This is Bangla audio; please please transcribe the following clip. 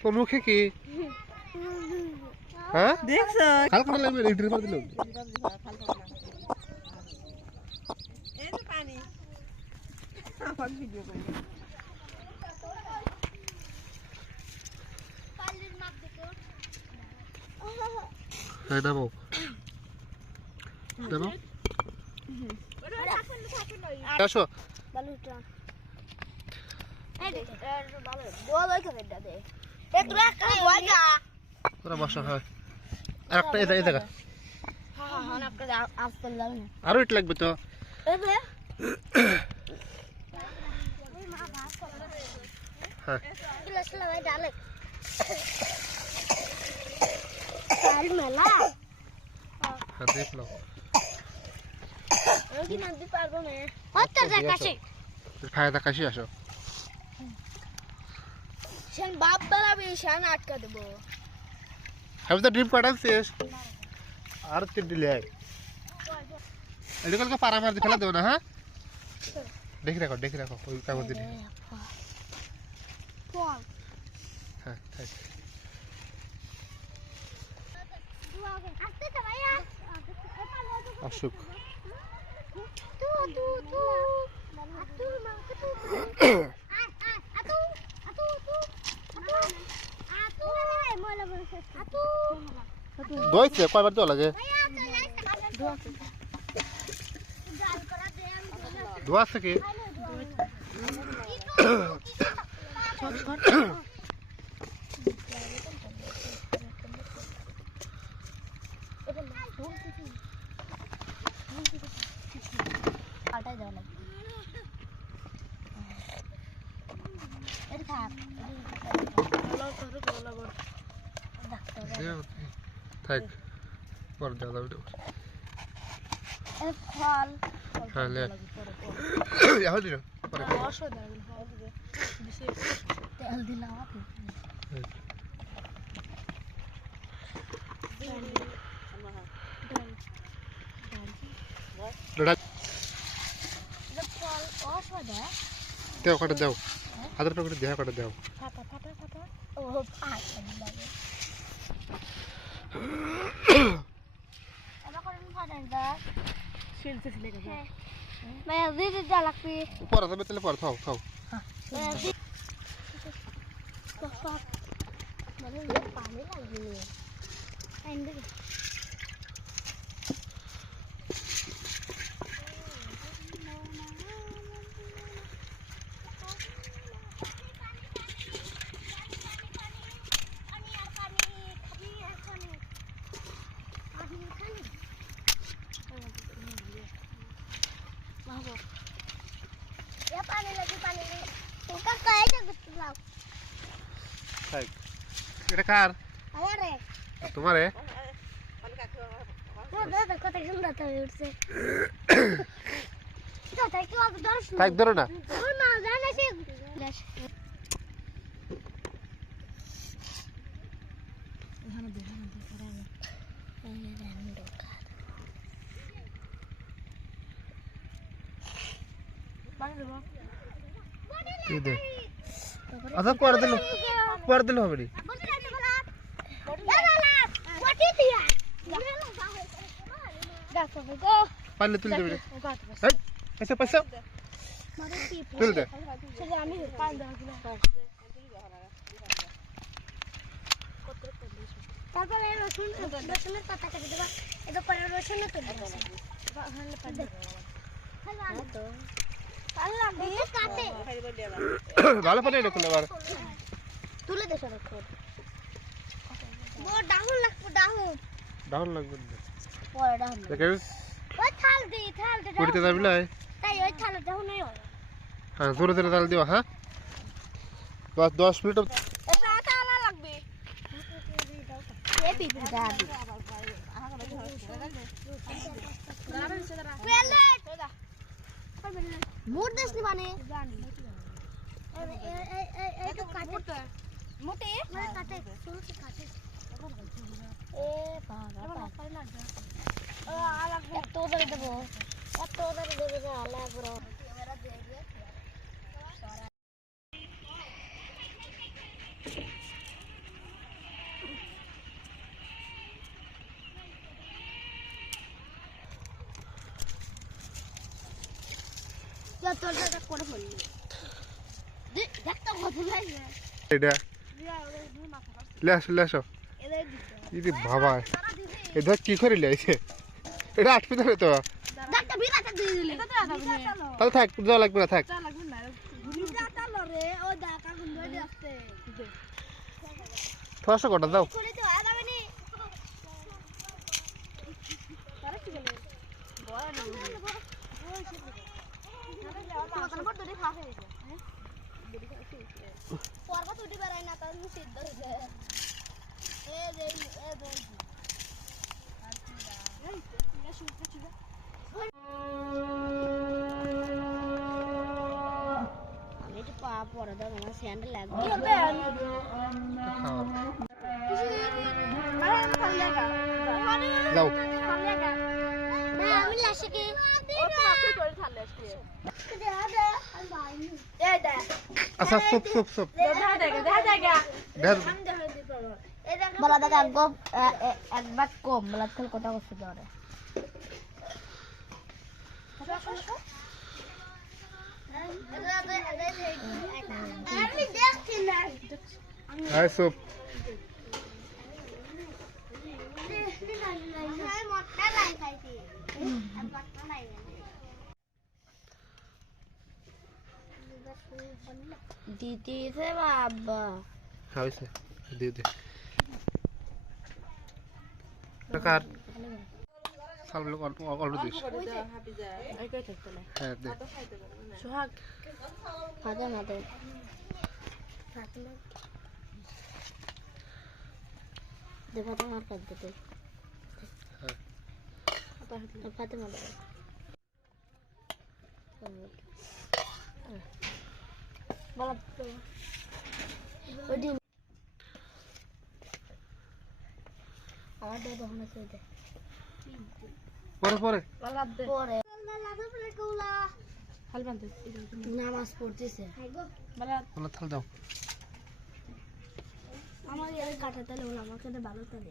তোর মুখে কি হ্যাঁ দেখছ খাল করে লাগবে লিটার করে দিল এই তো পানি আমার ভিডিও করি পালির মাপ দেখো হ্যাঁ নামো নামো আসো বালুটা এই দে বালু বল ওই করে দে এ তুই একটা ওই যা তোরা বসা হয় আর একটা এই জায়গা হ্যাঁ হ্যাঁ একটা আসতে লাগবে না আরো ইট লাগবে তো এই দে ওই মা ভাত করে হ্যাঁ গ্লাস লাগাই ডালে আর মেলা হ্যাঁ দেখ নাও আমি না দিতে পারবো না হচ্ছে দেখাছি ফায়দা কাশি আসো সেন বাপ বাড়াবি সেন আটকা দেবো আমি তো ডিম কাটান শেষ আর তিন দিলে এটা কালকে পাড়া মার দিয়ে ফেলা দেবো না হ্যাঁ দেখি রাখো ওই কাগজ দিয়ে হ্যাঁ থাক অসুখ দইছে কয়বার দেওয়া লাগে দোয়া আছে কি পাল্টাই দেওয়া লাগবে এটা থাক থাক পরে দেওয়া যাবে ফল হ্যাঁ লে এখন দিন পরে তেল দিলাম ফল অসুবিধা দেও কটা দাও হাতের পকেটে দেহ কটা দাও ফাটা ও ফাটা লাগে এবার কোন ফাটা দা শিলতে লেগে যায় ভাই দিদি যা লাগবে পরে যাবে তাহলে পরে খাও মানে পানি লাগবে আইন দে पानी এটা কার তোমারে থাক ধরো না আচ্ছা পরে দিলে হবে নি পারলে তুলে দেবে পয়সা পয়সা তুলে দে তারপরে রসুনের পাতা কেটে দেবা এটা পরে রসুনের তুলে দেবা ভালো পানি রেখে আবার তুলে দে সরক বড় ডাহুল লাগবে ডাউন লাগবে বড় ডাহুল দেখে ওই থাল দে পুরিতে যাবি লাই তাই ওই থাল ডাহুল নাই হয় হ্যাঁ জোরে জোরে তাল দিও হ্যাঁ 10 মিনিট এটা তালা লাগবে এই পিপি দা মোট দেশ নি মানে এই তো কাটে মোটে মানে কাটে শুরু থেকে কাটে এ বাবা এত ধরে দেবো যে আলা বড় ক্যামেরা দিয়ে তোরটা করে ফেললি দেখতে কত লাগে এটা লে আসো ইদি বাবা এটা কি করে লাইছে এটা আটকে ধরে তো দেখতে বিরাতে দিয়ে দিলি তাহলে থাক যাওয়া লাগবে না থাক বিরাতে লরে ও দাকা গুন্ডে দিতে থসা কটা দাও করে তো আর যাবে নি তারা কি বলে বড় না তোমার বড় দড়ি খাবে হ্যাঁ পরবা তুই বেরাই না কারণ সিদ্ধ হইছে এ রে আমি তো পা পরে দাও আমার স্যান্ডেল লাগবে যাও আমি লাসে কি আচ্ছা সব বলা দেখা একবার কম বলা খেল কথা করতে ধরে হ্যাঁ সব দিতেছে বাবা হয়েছে দিয়ে দে কার সালগুলো অল্প দিস হ্যাঁ দে সোহাগ হাতে মাতে দেখো তোমার কাজ দিতে হাতে মাতে বলা ওই আমার দে তখন কই দে পরে পরে পরে নামাজ পড়তেছে বলা থাল দাও আমার কাটা তালে আমার কাছে ভালো তালে